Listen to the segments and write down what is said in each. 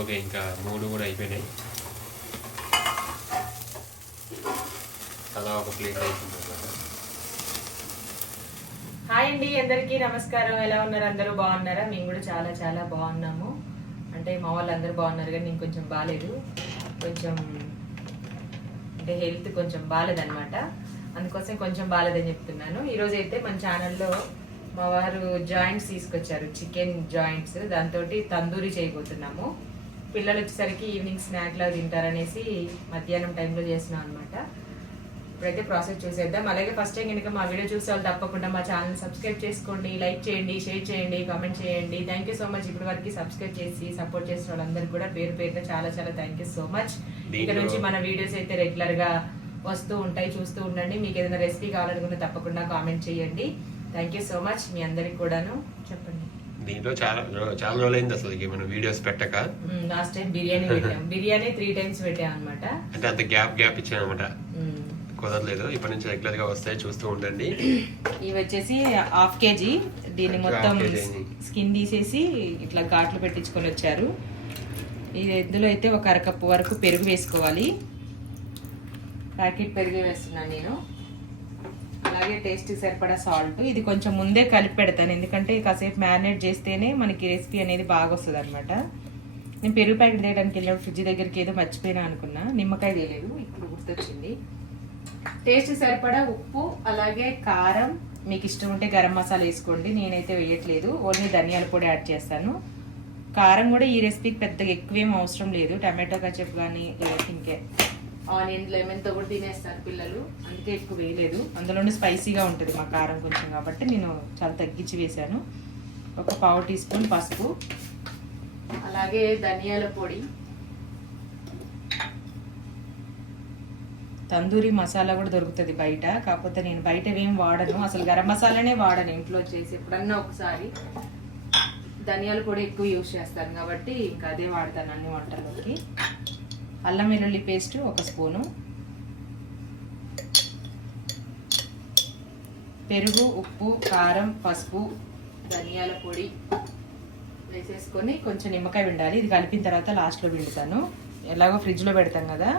Okay ఇంకా మూడు కూడా అయిపోయినాయి. అలా ఒక ప్లేట్ అయిపోయింది హాయ్ అండి అందరికీ నమస్కారం. ఎలా ఉన్నారు? అందరూ బాగున్నారా? మేము కూడా చాలా చాలా బాగున్నాము. అంటే మా వాళ్ళు అందరూ బాగున్నారు కానీ నేను కొంచెం బాగాలేదు కొంచెం అంటే హెల్త్ కొంచెం బాగాలేదన్నమాట అందుకోసం కొంచెం బాగాలేదని చెప్తున్నాను. ఈరోజు అయితే మన ఛానల్లో మా వారు జాయింట్స్ తీసుకొచ్చారు. Chicken joints. దాంతో తందూరి చేయబోతున్నాము. పిల్లలు వచ్చేసరికి ఈవినింగ్ స్నాక్ లాగా తింటారనేసి మధ్యాహ్నం టైంలో చేస్తున్నాం అనమాట ఇప్పుడైతే ప్రాసెస్ చూసేద్దాం. అలాగే ఫస్ట్ టైం కనుక మా వీడియో చూసే వాళ్ళు తప్పకుండా మా ఛానల్ సబ్స్క్రైబ్ చేసుకోండి లైక్ చేయండి షేర్ చేయండి కామెంట్ చేయండి. థ్యాంక్ యూ సో మచ్ ఇప్పటి వరకు సబ్స్క్రైబ్ చేసి సపోర్ట్ చేసిన వాళ్ళందరికీ కూడా పేరు పేరున చాలా చాలా థ్యాంక్ యూ సో మచ్ ఇక దీంట్లో- నుంచి మన వీడియోస్ అయితే రెగ్యులర్గా వస్తూ ఉంటాయి చూస్తూ ఉండండి. మీకు ఏదైనా రెసిపీ కావాలనుకుంటే తప్పకుండా కామెంట్ చేయండి. థ్యాంక్ యూ సో మచ్ మీ అందరికి కూడాను చెప్పండి. దీంట్లో చాలా చాలా రోజులైంది అసలు మనం వీడియోస్ పెట్టక. లాస్ట్ టైం బిర్యానీ పెట్టాం. బిర్యానీ త్రీ టైమ్స్ పెట్టాం అనమాట అంటే అంత గ్యాప్ గ్యాప్ ఇచ్చాను అనమాట కుదరలేదు. ఇప్పటి నుంచి రెగ్యులర్గా వస్తాయి చూస్తూ ఉండండి. ఇవి వచ్చేసి హాఫ్ కేజీ దీన్ని మొత్తం. స్కిన్ తీసేసి ఇట్లా ఘాట్లు పెట్టించుకొని వచ్చారు. ఇది ఇందులో అయితే ఒక అరకప్పు వరకు పెరుగు వేసుకోవాలి. ప్యాకెట్ పెరుగు వేస్తున్నాను నేను. అలాగే టేస్ట్ సరిపడా సాల్ట్. ఇది కొంచెం ముందే కలిపి పెడతాను. ఎందుకంటే కాసేపు మ్యారినేట్ చేస్తేనే మనకి రెసిపీ అనేది బాగా వస్తుంది అనమాట నేను పెరుగు ప్యాకెట్ తీయడానికి వెళ్ళాను ఫ్రిడ్జ్ దగ్గరికి ఏదో మర్చిపోయినా అనుకున్నా. నిమ్మకాయ తీయలేదు ఇప్పుడు గుర్తొచ్చింది. టేస్ట్ సరిపడా ఉప్పు అలాగే కారం. మీకు ఇష్టం ఉంటే గరం మసాలా వేసుకోండి. నేనైతే వేయట్లేదు. ఓన్లీ ధనియాల పొడి యాడ్ చేస్తాను. కారం కూడా ఈ రెసిపీకి పెద్దగా ఎక్కువేం అవసరం లేదు. టమాటో కచప్ కానీ లేకపోతే ఇంకే. ఆనియన్ లెమన్తో కూడా తినేస్తారు పిల్లలు. అందుకే ఎక్కువ వేయలేదు. అందులోనే స్పైసీగా ఉంటుంది మా కారం కొంచెం కాబట్టి నేను చాలా తగ్గించి వేశాను. ఒక పావు టీ స్పూన్ పసుపు. అలాగే ధనియాల పొడి. తందూరి మసాలా కూడా దొరుకుతుంది బయట. కాకపోతే నేను బయట ఏం వాడను. అసలు గరం మసాలానే వాడను. ఇంట్లో చేసి ఎప్పుడన్నా ఒకసారి ధనియాల పొడి ఎక్కువ యూజ్ చేస్తాను కాబట్టి ఇంకా అదే వాడతాను అన్ని వంటల్లోకి. అల్లం వెల్లుల్లి పేస్ట్ ఒక స్పూను. పెరుగు ఉప్పు కారం పసుపు ధనియాల పొడి వేసేసుకొని కొంచెం నిమ్మకాయ పిండాలి. ఇది కలిపిన తర్వాత లాస్ట్లో పిండుతాను. ఎలాగో ఫ్రిడ్జ్లో పెడతాం కదా.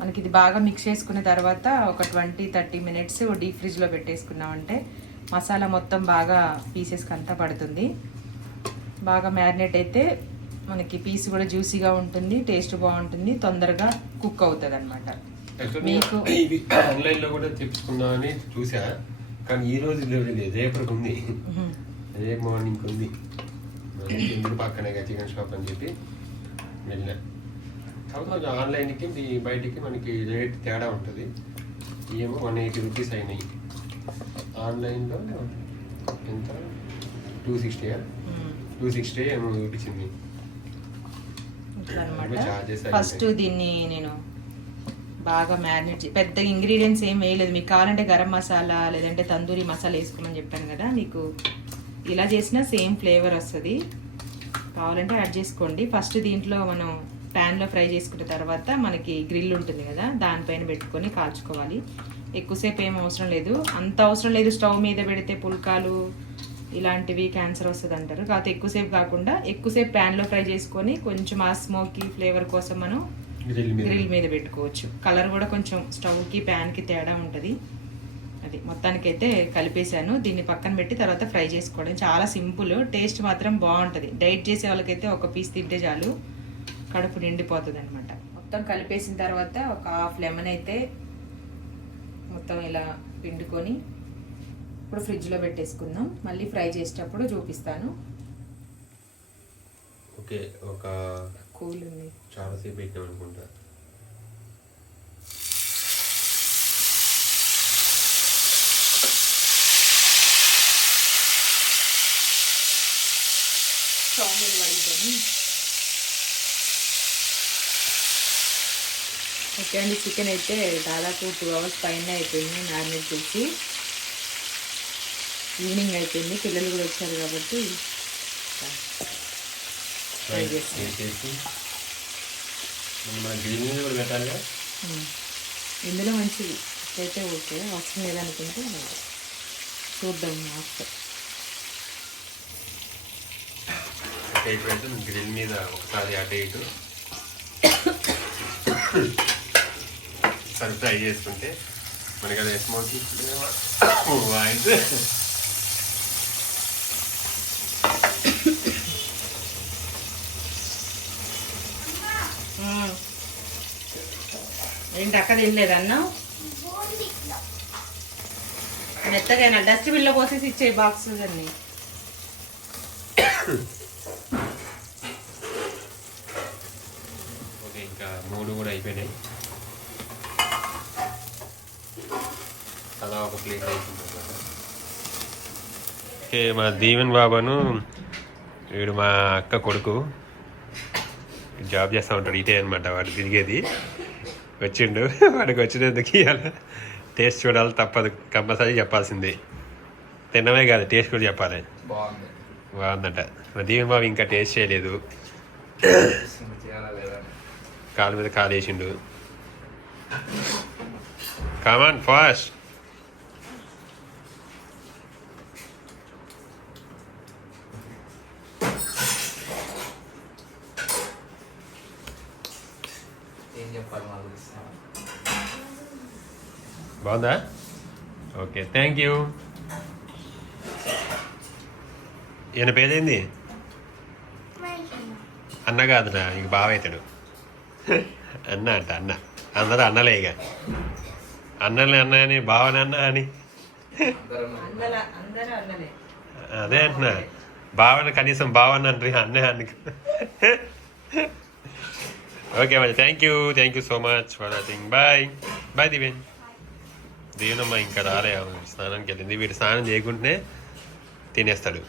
మనకి ఇది బాగా మిక్స్ చేసుకున్న తర్వాత ఒక ట్వంటీ థర్టీ మినిట్స్ డీప్ ఫ్రిడ్జ్లో పెట్టేసుకున్నామంటే మసాలా మొత్తం బాగా పీసెస్కి అంతా పడుతుంది. బాగా మ్యారినేట్ అయితే మనకి పీస్ కూడా జ్యూసీగా ఉంటుంది టేస్ట్ బాగుంటుంది తొందరగా కుక్ అవుతుంది అనమాట మీకు- ఇది ఆన్లైన్లో కూడా తెప్పించుకుందామని చూసా కానీ ఈ రోజు డెలివరీ లేదు రేపటికి ఉంది. రేపు మార్నింగ్ ఉంది. ఇంటి పక్కనే చికెన్ షాప్ అని చెప్పి వెళ్ళా. కాకపోతే ఆన్లైన్కి ఈ బయటికి మనకి రేట్ తేడా ఉంటుంది. ఏమో వన్ ఎయిటీ రూపీస్ అయినాయి. ఆన్లైన్లో ఎంత? టూ సిక్స్టీ టూ సిక్స్టీ ఏమో చూపించింది అనమాట ఫస్ట్ దీన్ని నేను బాగా మ్యారినేట్ పెద్ద ఇంగ్రీడియంట్స్ ఏం వేయలేదు. మీకు కావాలంటే గరం మసాలా లేదంటే తందూరి మసాలా వేసుకోమని చెప్పాను కదా మీకు ఇలా చేసినా సేమ్ ఫ్లేవర్ వస్తుంది. కావాలంటే యాడ్ చేసుకోండి. ఫస్ట్ దీంట్లో మనం ప్యాన్లో ఫ్రై చేసుకున్న తర్వాత మనకి గ్రిల్ ఉంటుంది కదా దానిపైన పెట్టుకొని కాల్చుకోవాలి. ఎక్కువసేపు ఏం అవసరం లేదు. అంత అవసరం లేదు స్టవ్ మీద పెడితే పుల్కాలు ఇలాంటివి క్యాన్సర్ వస్తుంది అంటారు. కాకపోతే ఎక్కువసేపు కాకుండా ఎక్కువసేపు ప్యాన్లో ఫ్రై చేసుకొని కొంచెం ఆ స్మోకీ ఫ్లేవర్ కోసం మనం గ్రిల్ మీద పెట్టుకోవచ్చు. కలర్ కూడా కొంచెం స్టవ్కి ప్యాన్కి తేడా ఉంటుంది. అది మొత్తానికైతే కలిపేశాను. దీన్ని పక్కన పెట్టి తర్వాత ఫ్రై చేసుకోవడం. చాలా సింపుల్ టేస్ట్ మాత్రం బాగుంటుంది. డైట్ చేసే వాళ్ళకైతే ఒక పీస్ తింటే చాలు కడుపు నిండిపోతుంది అనమాట మొత్తం కలిపేసిన తర్వాత ఒక హాఫ్ లెమన్ అయితే మొత్తం ఇలా పిండుకొని ఇప్పుడు ఫ్రిడ్జ్లో పెట్టేసుకుందాం. మళ్ళీ ఫ్రై చేసేటప్పుడు చూపిస్తాను. ఓకే ఒక కూల్ ఉంది. చాలాసేపు పెట్టినాం అనుకుంటా స్టవ్ మీద పడిద్దని ఓకే అండి చికెన్ అయితే దాదాపు టూ అవర్స్ పైన అయిపోయింది మ్యారినేట్ చేసి. ఈవినింగ్ అయిపోయింది. పిల్లలు కూడా వచ్చారు కాబట్టి ఫ్రై. చేసేసి కూడా పెట్టాలిగా ఉమ్. ఇందులో మంచిది. అయితే ఓకే. అవసరం లేదనుకుంటే చూద్దాం ఆఫ్టర్. గ్రిల్ మీద ఒకసారి అటు ఇటు సరి ఫ్రై చేసుకుంటే మనకి అది స్మోకీ వాయిస్ ఏంటి అక్క తినలేదన్నా? మెత్తగా డస్ట్బిన్ డస్ట్బిన్లో పోసేసి ఇచ్చే బాక్స్ అన్ని ఓకే ఇంకా మూడు కూడా అయిపోయినాయి. అలా ఒక ప్లేట్ అయిపోయింది. ఓకే మా దీవెన్ బాబాను వీడు మా అక్క కొడుకు జాబ్ చేస్తూ ఉంటాడు ఇటే అనమాట వాడు తిరిగేది. వచ్చిండు. వాడికి వచ్చినందుకు ఇవాళ టేస్ట్ చూడాలి తప్పదు. కంపల్సరీ చెప్పాల్సిందే. తినమే కాదు టేస్ట్ కూడా చెప్పాలి. బాగుంది. బాగుందంట. దీవెన్ బాబు ఇంకా టేస్ట్ చేయలేదు. చేయాలా లేదా కాలు మీద కాలు వేసిండు. కమాన్ ఫాస్ట్ బాగుందా? ఓకే థ్యాంక్ యూ ఈయన పేరేంది? అన్న కాదునా ఇంక బావ అవుతాడు అన్న అంట అన్న. అందరూ అన్నలే ఇక. అన్నలే అన్న అని బావని అన్న అని. అదే అంటున్నా. బావని కనీసం బావని అంటారు అన్నే అన్న ఓకే మరి thank you thank you so much for watching bye bye దివేన్ దీవెనమ్మ ఇంకా రాలే. స్నానానికి వెళ్ళింది. వీడు స్నానం చేయకుంటేనే తినేస్తాడు.